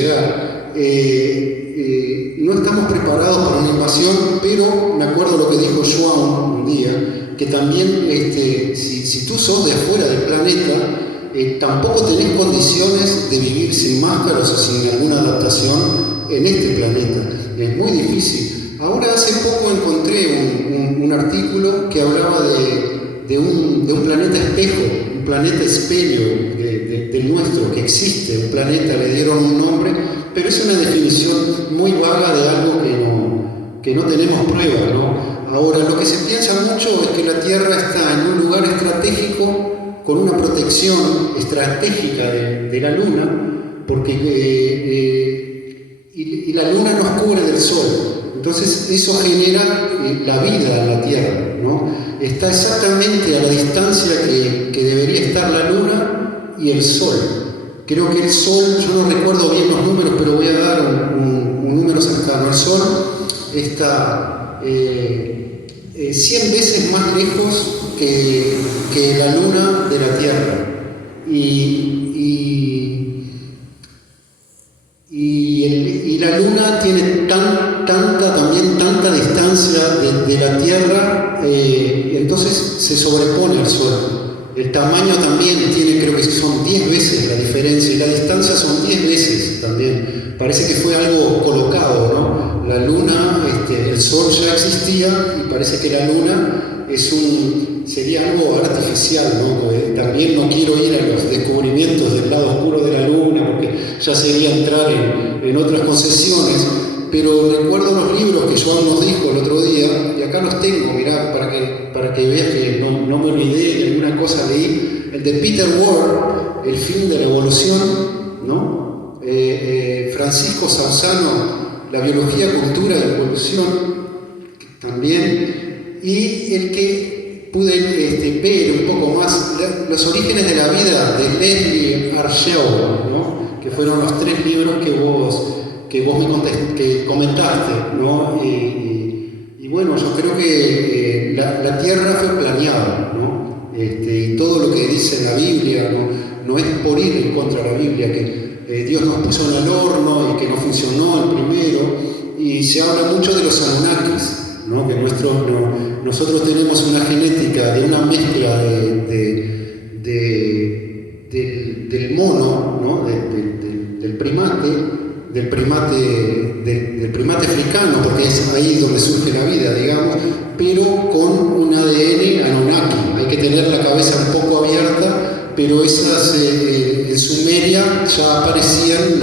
llegar. No estamos preparados para una invasión, pero me acuerdo lo que dijo Joan un día, que también si tú sos de afuera del planeta, tampoco tenés condiciones de vivir sin máscaras o sin alguna adaptación en este planeta. Es muy difícil. Ahora hace poco encontré un artículo que hablaba de un planeta espejo, un planeta espejo del nuestro, que existe, un planeta, le dieron un nombre, pero es una definición muy vaga de algo que no tenemos pruebas, ¿no? Ahora, lo que se piensa mucho es que la Tierra está en un lugar estratégico con una protección estratégica de la Luna, porque y la Luna nos cubre del Sol. Entonces eso genera la vida en la Tierra, ¿no? Está exactamente a la distancia que debería estar la Luna y el Sol. Creo que el Sol, yo no recuerdo bien los números, pero voy a dar un número cercano. El Sol está 100 veces más lejos que la Luna de la Tierra. Y la Luna tiene tanta distancia de la Tierra, entonces se sobrepone al Sol. El tamaño también tiene, creo que son 10 veces la diferencia, y la distancia son 10 veces también. Parece que fue algo colocado, ¿no? La Luna, el Sol ya existía, y parece que la Luna sería algo artificial, ¿no? También no quiero ir a los descubrimientos del lado oscuro de la Luna, porque ya sería entrar en otras concesiones, pero recuerdo los libros que Joan nos dijo el otro día, y acá los tengo, mirá, para que veas que no me olvidé de alguna cosa. Leí el de Peter Ward, El fin de la evolución, ¿no? Francisco Sausano, La biología, cultura y evolución, también, y el que pude ver un poco más, Los orígenes de la vida, de Leslie Archeu, ¿no? Que fueron los 3 libros que vos me comentaste, ¿no? Y bueno, yo creo que la Tierra fue planeada, ¿no? Y todo lo que dice la Biblia no es por ir en contra de la Biblia, que Dios nos puso en el horno y que no funcionó el primero, y se habla mucho de los Anunnakis, ¿no? Que nosotros tenemos una genética de una mezcla del mono, ¿no? del primate africano, porque es ahí donde surge la vida, digamos, pero con un ADN Anunnaki. Hay que tener la cabeza un poco abierta, pero esas en Sumeria ya aparecían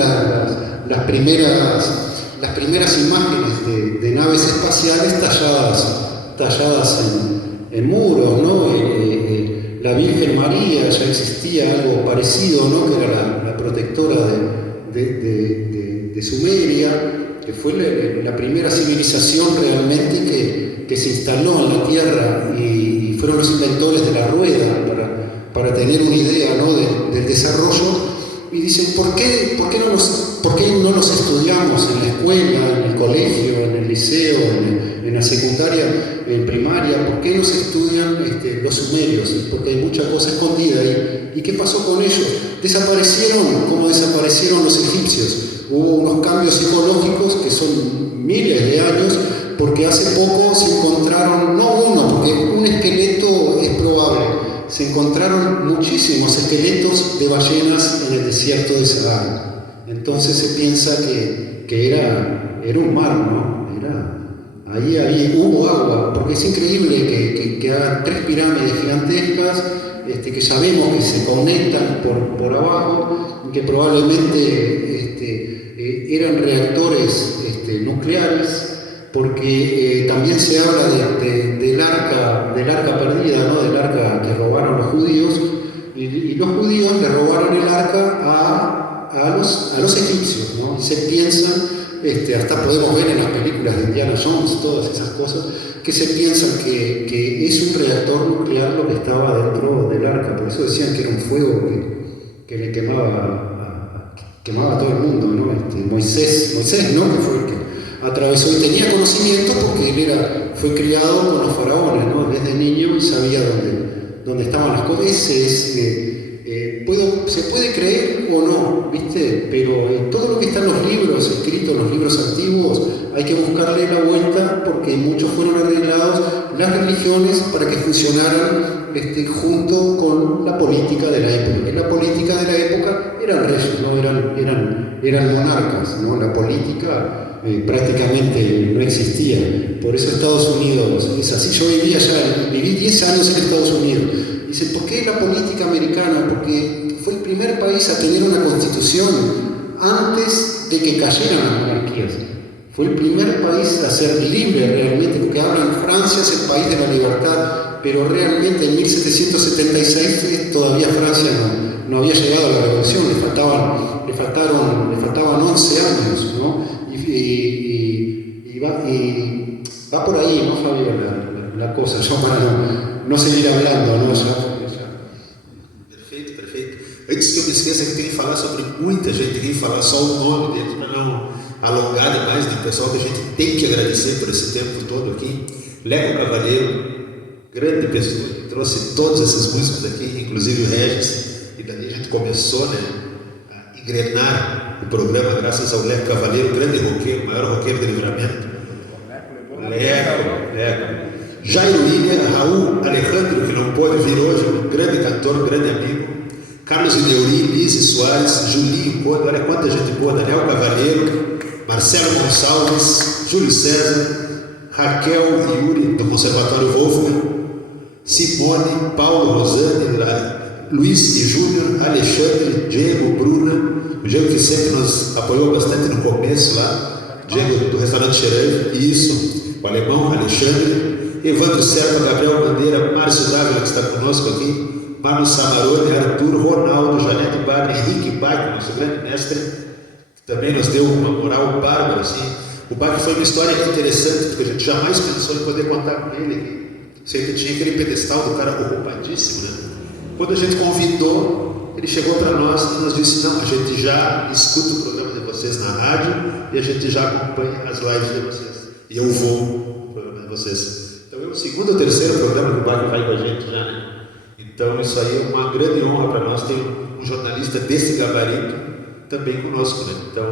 las primeras imágenes de naves espaciales talladas en muros, ¿no? La Virgen María ya existía, algo parecido, ¿no? Que era la protectora de Sumeria, que fue la primera civilización realmente que se instaló en la Tierra, y fueron los inventores de la rueda para tener una idea, ¿no? del desarrollo. Y dicen, ¿por qué no los estudiamos en la escuela, en el colegio, en el liceo, en la secundaria, en primaria? ¿Por qué no se estudian los sumerios? Porque hay mucha cosa escondida ahí. ¿Y qué pasó con ellos? Desaparecieron como desaparecieron los egipcios. Hubo unos cambios psicológicos que son miles de años, porque hace poco se encontraron, no uno, porque un esqueleto es probable, se encontraron muchísimos esqueletos de ballenas en el desierto de Sahara. Entonces se piensa que era un mar, ¿no? Ahí hubo agua, porque es increíble que hagan 3 pirámides gigantescas, que sabemos que se conectan por abajo, que probablemente eran reactores nucleares, porque también se habla del arca perdida, ¿no? Del arca que robaron los judíos, y los judíos le robaron el arca a los egipcios, ¿no? Y se piensan, hasta podemos ver en las películas de Indiana Jones, todas esas cosas, que se piensan que es un reactor nuclear lo que estaba dentro del arca. Por eso decían que era un fuego que le quemaba a todo el mundo, ¿no? Moisés, ¿no? Que fue el que atravesó y tenía conocimiento, porque él fue criado con los faraones, ¿no? Desde niño, y sabía dónde estaban las cosas. Ese es se puede creer o no, ¿viste? Pero todo lo que está en los libros escritos, los libros antiguos, hay que buscarle la vuelta porque muchos fueron arreglados las religiones para que funcionaran junto con la política de la época. En la política de la época eran reyes, ¿no? eran monarcas, ¿no? La política prácticamente no existía. Por eso Estados Unidos es así. Yo viví 10 años en Estados Unidos. Dicen, ¿por qué la política americana? Porque fue el primer país a tener una constitución antes de que cayeran las monarquías. Fue el primer país a ser libre realmente, porque hablan Francia es el país de la libertad, pero realmente en 1776 todavía Francia no había llegado a la revolución, le faltaban 11 años, ¿no? Y va por ahí, ¿no, Fabio? La cosa, yo para no seguir hablando, ¿no? Perfeito, perfeito. Antes que eu me esqueça, que tem que falar sobre muita gente, tem que falar só o nome deles para não alongar demais, né? O pessoal que a gente tem que agradecer por esse tempo todo aqui. Léo Cavalheiro, grande pessoa, que trouxe todos esses músicos aqui, inclusive o Regis, e dali a gente começou, né, a engrenar o programa graças ao Léo Cavalheiro, grande roqueiro, maior roqueiro do Livramento. Léo. Jairo William, Raul Alejandro, que não pôde vir hoje, um grande cantor, um grande amigo. Carlos Ideuri, Lise Soares, Julinho Conde, olha quanta gente boa, Daniel Cavalheiro, Marcelo Gonçalves, Júlio César, Raquel e Yuri, do Conservatório Wolfgang, Simone, Paulo Rosane, Luiz e Júnior, Alexandre, Diego, Bruna, o Diego que sempre nos apoiou bastante no começo lá, Diego do restaurante Xereve, isso, o alemão, Alexandre, Evandro Serpa, Gabriel Bandeira, Márcio Dávila, que está conosco aqui, Marlos Samarone, Arthur, Ronaldo, Janete Barney, Henrique Bach, nosso grande mestre, que também nos deu uma moral bárbara, assim. O Bach foi uma história interessante, porque a gente jamais pensou em poder contar com ele. Sempre tinha aquele pedestal do cara ocupadíssimo, né? Quando a gente convidou, ele chegou para nós e nos disse, não, a gente já escuta o programa de vocês na rádio e a gente já acompanha as lives de vocês. E eu vou no programa de vocês. Então é o segundo ou terceiro programa que o Bach vai com a gente já, né? Então isso aí é uma grande honra para nós ter um jornalista desse gabarito também conosco, né? Então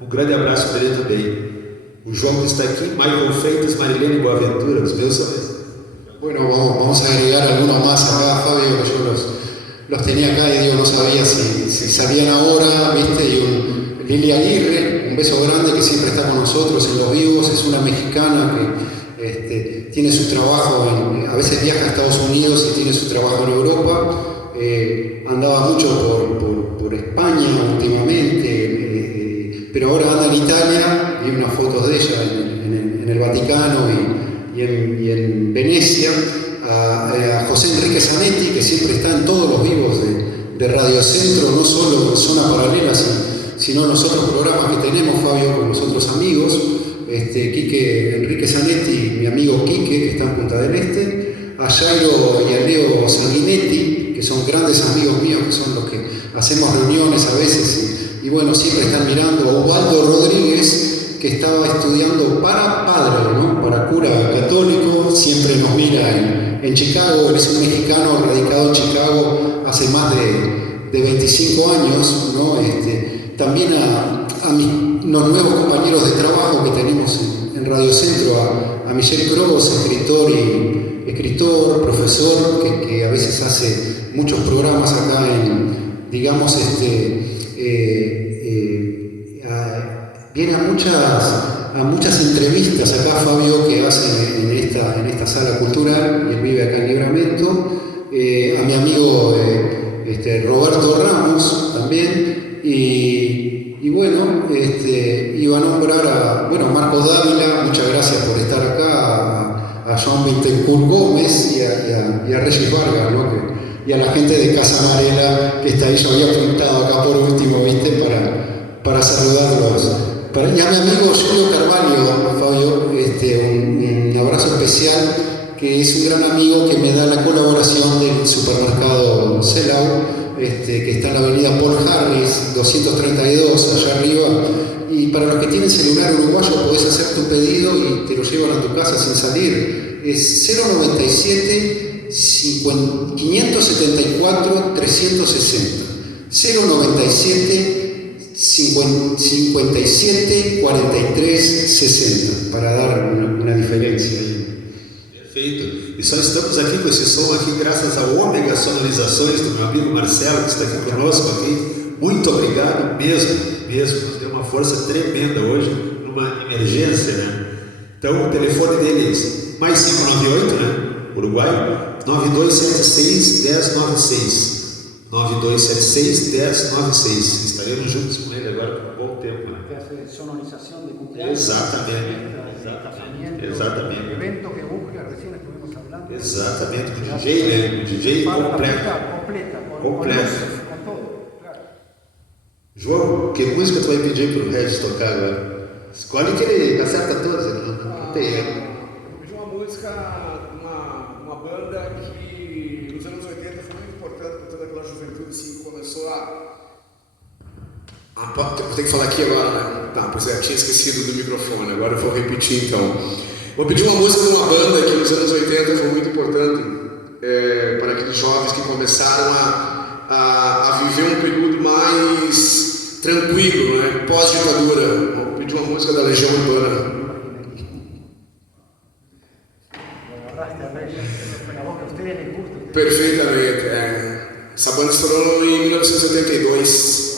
um grande abraço para ele também. O João que está aqui, Michael Freitas, Marilene Boaventura, os meus amigos. Bueno, vamos a agregar algunos más acá, Fabio, que yo los tenía acá y digo, no sabía si salían ahora, ¿viste? Y Lili Aguirre, un beso grande, que siempre está con nosotros en los vivos, es una mexicana que tiene su trabajo, a veces viaja a Estados Unidos y tiene su trabajo en Europa, andaba mucho por España últimamente, pero ahora anda en Italia, vi unas fotos de ella en el Vaticano y en Venecia, a José Enrique Zanetti, que siempre está en todos los vivos de Radio Centro, no solo en Zona Paralela, sino en los otros programas que tenemos, Fabio, con los otros amigos, Quique Enrique Zanetti, mi amigo Quique, que está en Punta del Este, a Jairo y a Leo Sanguinetti, que son grandes amigos míos, que son los que hacemos reuniones a veces, y bueno, siempre están mirando, a Osvaldo Rodríguez, que estaba estudiando para padre, ¿no? Para cura católico, siempre nos mira en Chicago, él es un mexicano radicado en Chicago hace más de 25 años, ¿no? También a los nuevos compañeros de trabajo que tenemos en Radio Centro, a Michel Cross, escritor, profesor, que a veces hace muchos programas acá viene a muchas entrevistas acá, Fabio, que hacen en esta sala cultural, y él vive acá en Libramento, a mi amigo Roberto Ramos también, y bueno, iba a nombrar a Marcos Dávila, muchas gracias por estar acá, a Joan Bintencourt Gómez y a Regis Vargas, ¿no? Y a la gente de Casa Amarela que está ahí, yo había apuntado acá por último, ¿viste? Para saludarlos. Y a mi amigo Julio Carvalho, Fabio, un abrazo especial, que es un gran amigo que me da la colaboración del supermercado Cellau, que está en la avenida Paul Harris, 232, allá arriba. Y para los que tienen celular uruguayo podés hacer tu pedido y te lo llevan a tu casa sin salir. Es 097 574 360, 097 57 43 60, para dar uma diferença aí. Perfeito. E só estamos aqui com esse som aqui graças ao Ômega Sonorizações do meu amigo Marcelo, que está aqui conosco aqui. Muito obrigado mesmo. Nos deu uma força tremenda hoje, numa emergência, né? Então o telefone deles, mais 598, né? Uruguai, 9276-1096. 9276-1096. Estaremos juntos com ele agora por um bom tempo, né? Sonorização de cumpleaños. Exatamente. Evento que busca, recién estuvimos hablando. Exatamente, com o DJ, né? O DJ completa, com todo. Claro. João, que música tu vai pedir pro Regis tocar agora? Escolhe que ele acerta todas, ele não tem erro. Eu pedi uma música, uma banda que nos anos 80 foi muito importante para toda aquela juventude assim, que começou a. Vou ter que falar aqui agora, né? Tá, pois é, eu tinha esquecido do microfone, agora eu vou repetir então. Vou pedir uma música de uma banda que nos anos 80 foi muito importante para aqueles jovens que começaram a viver um período mais tranquilo, né? Pós-ditadura. Vou pedir uma música da Legião Urbana. Perfeitamente. Essa banda estourou em 1972.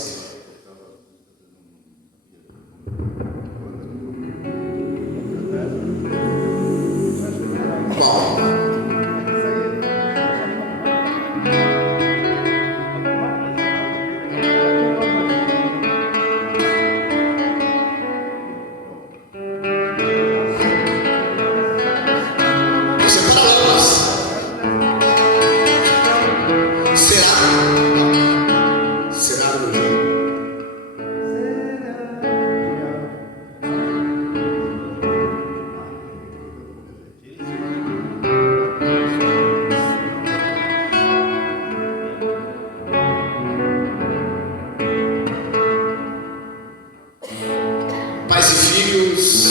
Pais e filhos.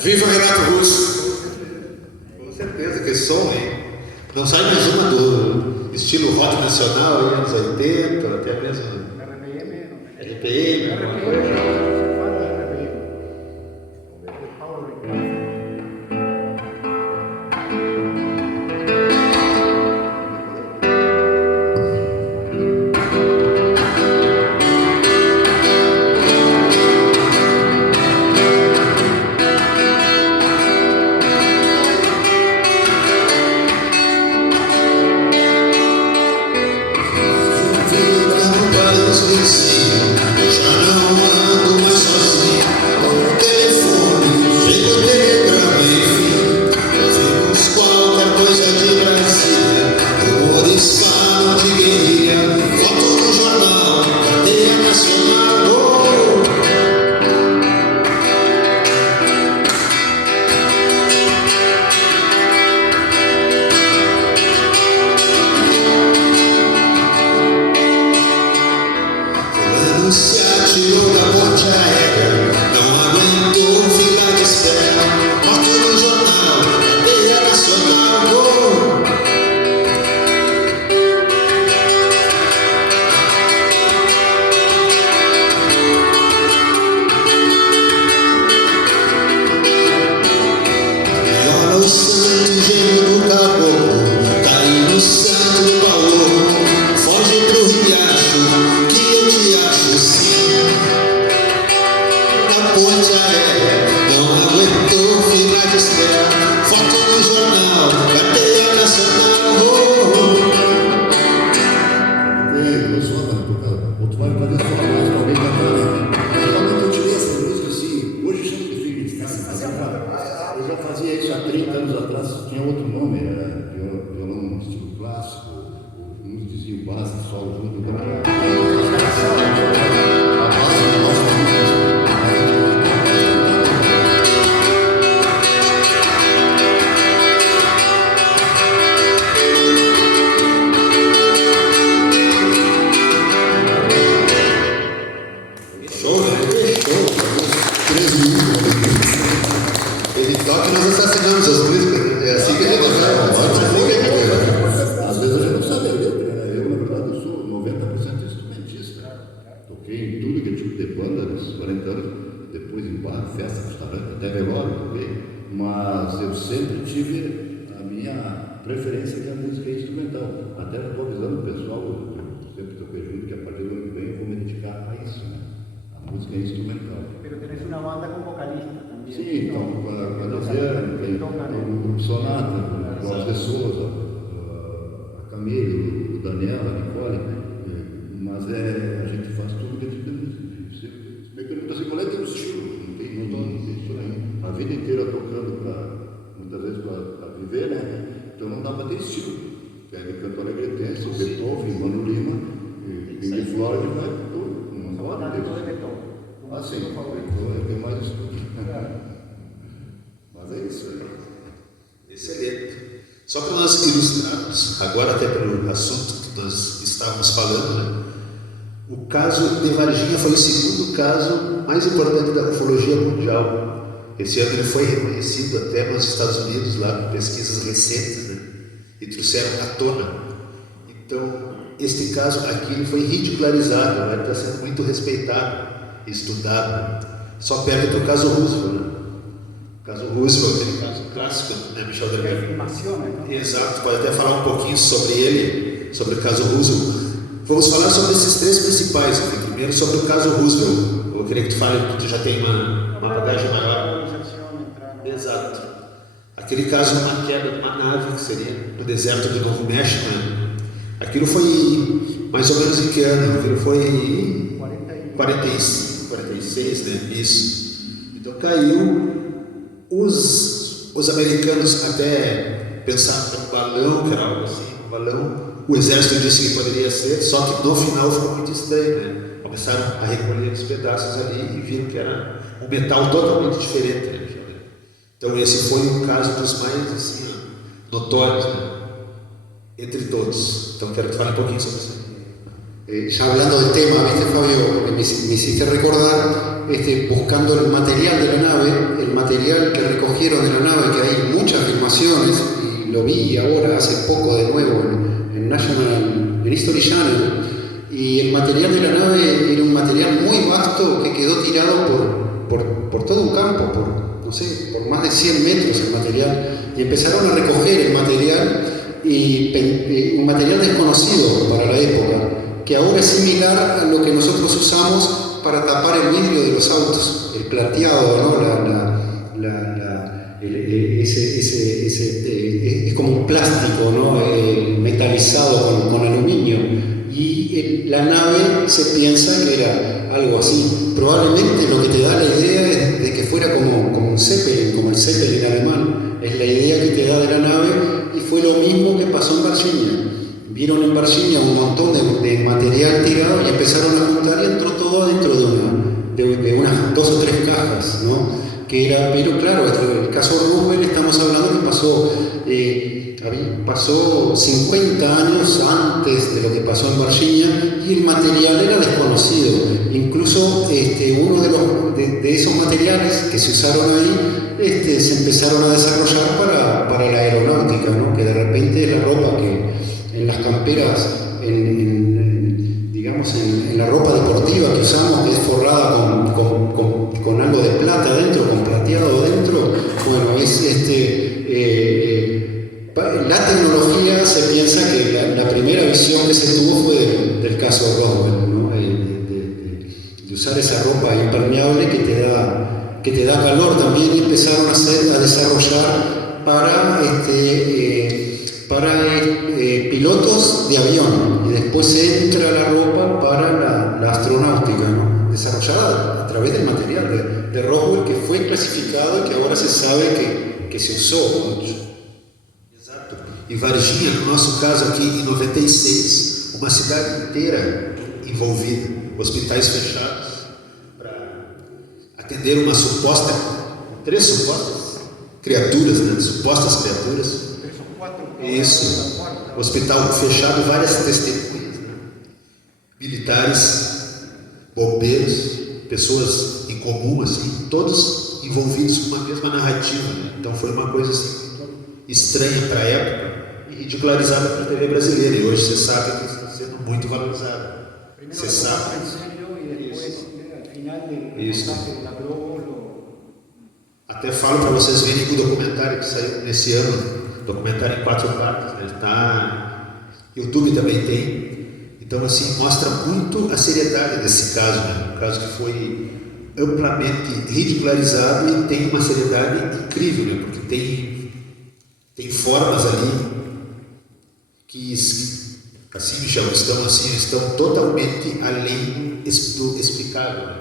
Viva Renato Russo! Com certeza que esse som aí. Não sai mais uma do estilo rock nacional aí, anos 80, até mesmo RPM, alguma coisa. Já não ando se atirou da ponte aérea, não aguentou ficar de espera. Morto no jornal, cadeia nacional. Viola o santo engenho do caboclo, cai no santo do Paulo. Foge pro riacho, que eu te acho sim. Na ponte aérea, não aguentou ficar de espera. Foto no jornal, cadeia nacional. Eu sou tu vai fazer só mais pra alguém cantar. Realmente eu tirei essa música assim, hoje chama de filho de casa. Eu já fazia isso há 30 anos atrás, tinha outro nome, era violão estilo clássico, uns diziam base, solo junto. A base do nosso música. Show, né? Show. 3 minutos. Ele toca e nós assassinamos as músicas. É assim que a gente Às vezes a gente não sabe a letra, né? Eu, na verdade, eu sou 90% instrumentista. Toquei em tudo que é tipo de banda, nos 40 anos, depois em bar, festa, restaurante, até velório, toquei. Mas eu sempre tive a minha preferência que a música é instrumental. Até estou avisando o pessoal, eu sempre toquei junto, que a partir do ano que vem eu vou me dedicar a isso, né? A música é instrumental. Pero tenés una banda con vocalista también. Sim, então, quando eu dizia, o Sonata, o Jorge de Souza, a Camille, o Daniel, a Nicole, mas a gente faz tudo que a gente tem música. Você pergunta assim, qual é o teu estilo? Não tem isso aí. A vida inteira tocando, muitas vezes para viver, né? Então não dá para ter estilo. Pega Canto Alegretense, Beethoven, Mano Lima, Pink Floyd, vai tudo. Não pode ter. Ah, sim, então tem mais estudo. Mas é isso aí. Excelente. Só para nós ilustrarmos, agora até pelo assunto que nós estávamos falando, né? O caso de Varginha foi o segundo caso mais importante da ufologia mundial. Esse ano ele foi reconhecido até nos Estados Unidos, lá com pesquisas recentes, né? E trouxeram à tona. Então, este caso aqui ele foi ridicularizado, né? Está sendo muito respeitado, estudado. Só perde para o caso Roosevelt, né? O caso Roosevelt, aquele caso clássico, né, Michel Delgado? Exato, pode até falar um pouquinho sobre ele, sobre o caso Roosevelt. Vamos falar sobre esses 3 principais aqui. Primeiro sobre o caso Roosevelt. Eu queria que tu fale, porque tu já tem uma bagagem maior. Exato. Aquele caso de uma queda de uma nave, que seria no deserto do Novo México, né? Aquilo foi mais ou menos em que ano? Aquilo foi 45, 46, né? Isso. Então caiu. Os americanos até pensaram que era um balão, que era algo assim, um balão. O exército disse que poderia ser, só que no final ficou muito estranho, né? Começaram a recolher os pedaços ali e viram que era um metal totalmente diferente, né? Então esse foi um caso dos mais assim, notórios, né? Entre todos. Então quero que fale um pouquinho sobre isso. Ya hablando del tema, viste Fabio, me hiciste recordar, buscando el material de la nave, el material que recogieron de la nave, que hay muchas filmaciones, y lo vi ahora hace poco de nuevo en History Channel, y el material de la nave era un material muy vasto que quedó tirado por todo un campo, por más de 100 metros el material, y empezaron a recoger el material, y un material desconocido para la época, que ahora es similar a lo que nosotros usamos para tapar el vidrio de los autos, el plateado, ¿no? Es como un plástico, ¿no? Metalizado con aluminio, y la nave se piensa que era algo así. Probablemente lo que te da la idea es de que fuera como un Zeppelin, como el Zeppelin alemán, es la idea que te da de la nave, y fue lo mismo que pasó en Varginha. Vieron en Varginha un montón de material tirado y empezaron a juntar, y entró todo dentro de unas 2 o 3 cajas, ¿no? que era, pero claro, el caso Roosevelt estamos hablando que pasó 50 años antes de lo que pasó en Virginia y el material era desconocido. Incluso uno de esos materiales que se usaron ahí se empezaron a desarrollar para la aeronáutica, ¿no? Que de repente la ropa que en las camperas, digamos en la ropa deportiva que usamos, que es forrada con algo de plata dentro, con plateado dentro, bueno, la tecnología, se piensa que la primera visión que se tuvo fue del caso Roswell, ¿no? De usar esa ropa impermeable que te da calor también, y empezaron a desarrollar para pilotos de avión, y después entra la ropa para la astronáutica, ¿no? Desarrollada a través del material de Roswell, que fue clasificado y que ahora se sabe que se usó mucho. Exato. E Varginha, no nosso caso aqui, em 96, uma cidade inteira envolvida, hospitais fechados, para atender uma três supostas criaturas, né? Supostas criaturas. Isso. Hospital fechado, várias testemunhas, né? Militares, bombeiros, pessoas em comum, assim, todos envolvidos com uma mesma narrativa, né? Então foi uma coisa assim estranha para a época e ridicularizada para a TV brasileira, e hoje você sabe que está sendo muito valorizada. Você sabe. Isso. Até falo para vocês verem o documentário que saiu nesse ano, documentário em 4 partes, né? Tá, YouTube também tem. Então, assim, mostra muito a seriedade desse caso, né? Um caso que foi amplamente ridicularizado e tem uma seriedade incrível, né? Porque tem formas ali que, assim, Michel, estão totalmente além do explicável, né?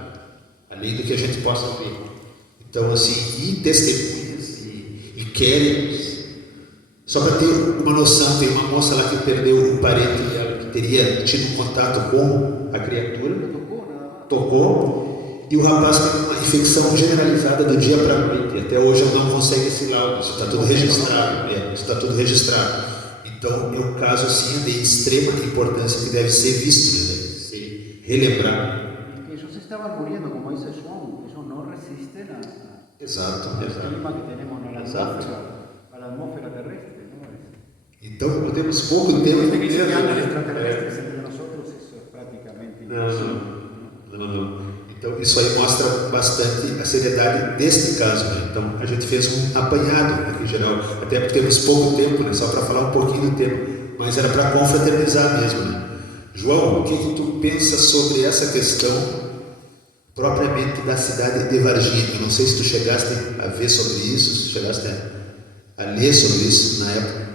Além do que a gente possa ver. Então, assim, e testemunhas e querem. Só para ter uma noção, tem uma moça lá que perdeu um parente dela, que teria tido contato com a criatura, tocou, e o rapaz teve uma infecção generalizada do dia para a noite. Até hoje ela não consegue esse laudo, isso está tudo registrado. Isso está tudo registrado. Então é um caso assim de extrema importância que deve ser visto, deve ser relembrado. Que ellos estaban muriendo, como dice João, ellos no resisten al clima que tenemos en la atmósfera terrestre. Então, temos pouco tempo. Que se andan extraterrestres entre nosotros, isso é praticamente não. Então, isso aí mostra bastante a seriedade deste caso, né? Então, a gente fez um apanhado aqui em geral, até porque temos pouco tempo, né? Só para falar um pouquinho do tema, mas era para confraternizar mesmo, né? João, o que tu pensa sobre essa questão propriamente da cidade de Varginha? Eu não sei se tu chegaste a ver sobre isso, se tu chegaste a ler sobre isso na época.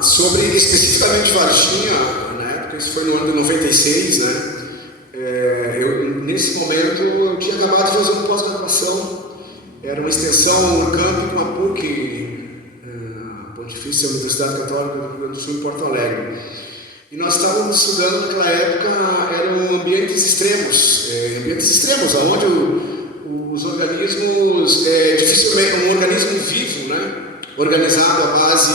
Sobre especificamente Varginha, na época, isso foi no ano de 96, né? Nesse momento eu tinha acabado de fazer uma pós-graduação, era uma extensão no campo com a PUC, Pontifícia Universidade Católica do Rio Grande do Sul, em Porto Alegre. E nós estávamos estudando naquela época, eram ambientes extremos, onde os organismos, dificilmente, um organismo vivo, né? Organizado à base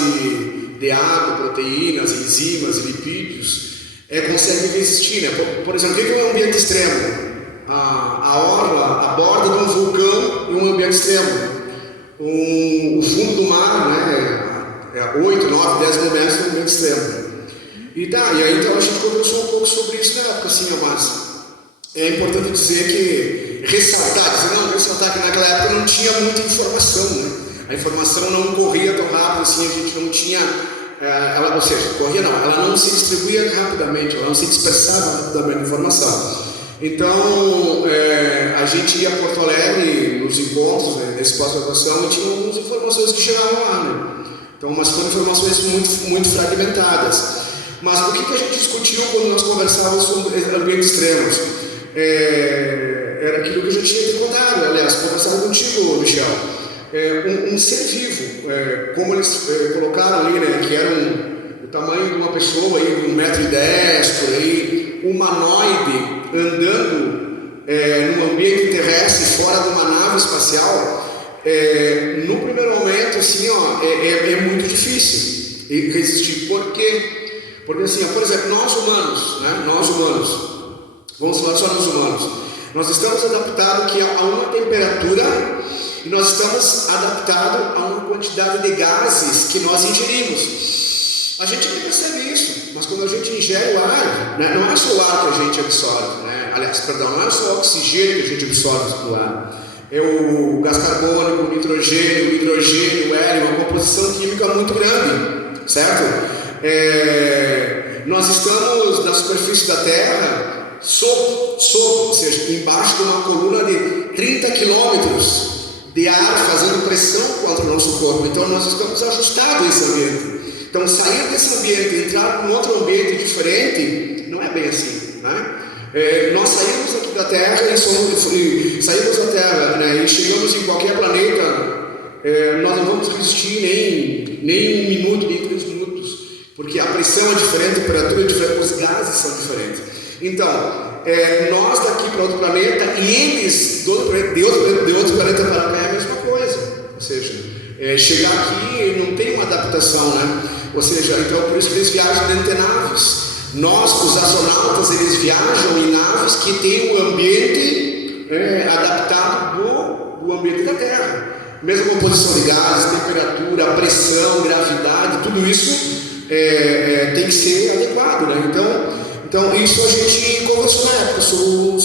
de água, proteínas, enzimas e lipídios, consegue existir, né? Por exemplo, o que é um ambiente extremo? A borda de um vulcão e um ambiente extremo. O fundo do mar, né? 8, 9, 10 mil metros é um ambiente extremo. E aí então a gente conversou um pouco sobre isso na época, assim, mas é importante ressaltar que naquela época não tinha muita informação, né? A informação não corria tão rápido assim, a gente não tinha, ela não se distribuía rapidamente, ela não se dispersava rapidamente a informação. Então, a gente ia a Porto Alegre nos encontros, né, nesse pós-graduação, e tinha algumas informações que chegavam lá, né? Então, mas foram informações muito, muito fragmentadas. Mas o que a gente discutiu quando nós conversávamos sobre ambientes extremos? Era aquilo que eu já tinha te contado, aliás, conversava contigo, Michel. Um ser vivo, como eles colocaram ali, né, que era o tamanho de uma pessoa, aí, de 1,10 m por aí, humanoide, andando num ambiente terrestre, fora de uma nave espacial, no primeiro momento, assim, ó, é muito difícil resistir. Por quê? Porque, assim, ó, por exemplo, nós humanos, vamos falar só nos humanos, nós estamos adaptados aqui a uma temperatura e nós estamos adaptados a uma quantidade de gases que nós ingerimos. A gente não percebe isso, mas quando a gente ingere o ar, né, não é só o ar que a gente absorve, né? Aliás, perdão, não é só o oxigênio que a gente absorve do ar, é o gás carbônico, o hidrogênio, o hélio, uma composição química muito grande, certo? Nós estamos na superfície da Terra, ou seja, embaixo de uma coluna de 30 quilômetros de ar fazendo pressão contra o nosso corpo. Então nós estamos ajustados a esse ambiente. Então sair desse ambiente e entrar em outro ambiente diferente não é bem assim, né? Nós saímos aqui da Terra e saímos da Terra, né, e chegamos em qualquer planeta, nós não vamos resistir nem 1 minuto, nem 3 minutos, porque a pressão é diferente, a temperatura é diferente, os gases são diferentes. Então, nós daqui para outro planeta e eles de outro planeta para cá é a mesma coisa. Ou seja, chegar aqui não tem uma adaptação, né? Ou seja, então por isso que eles viajam dentro de naves. Nós, os astronautas, eles viajam em naves que têm o ambiente adaptado do ambiente da Terra. Mesma composição de gases, temperatura, pressão, gravidade, tudo isso tem que ser adequado, né? Então isso a gente conversou na época sobre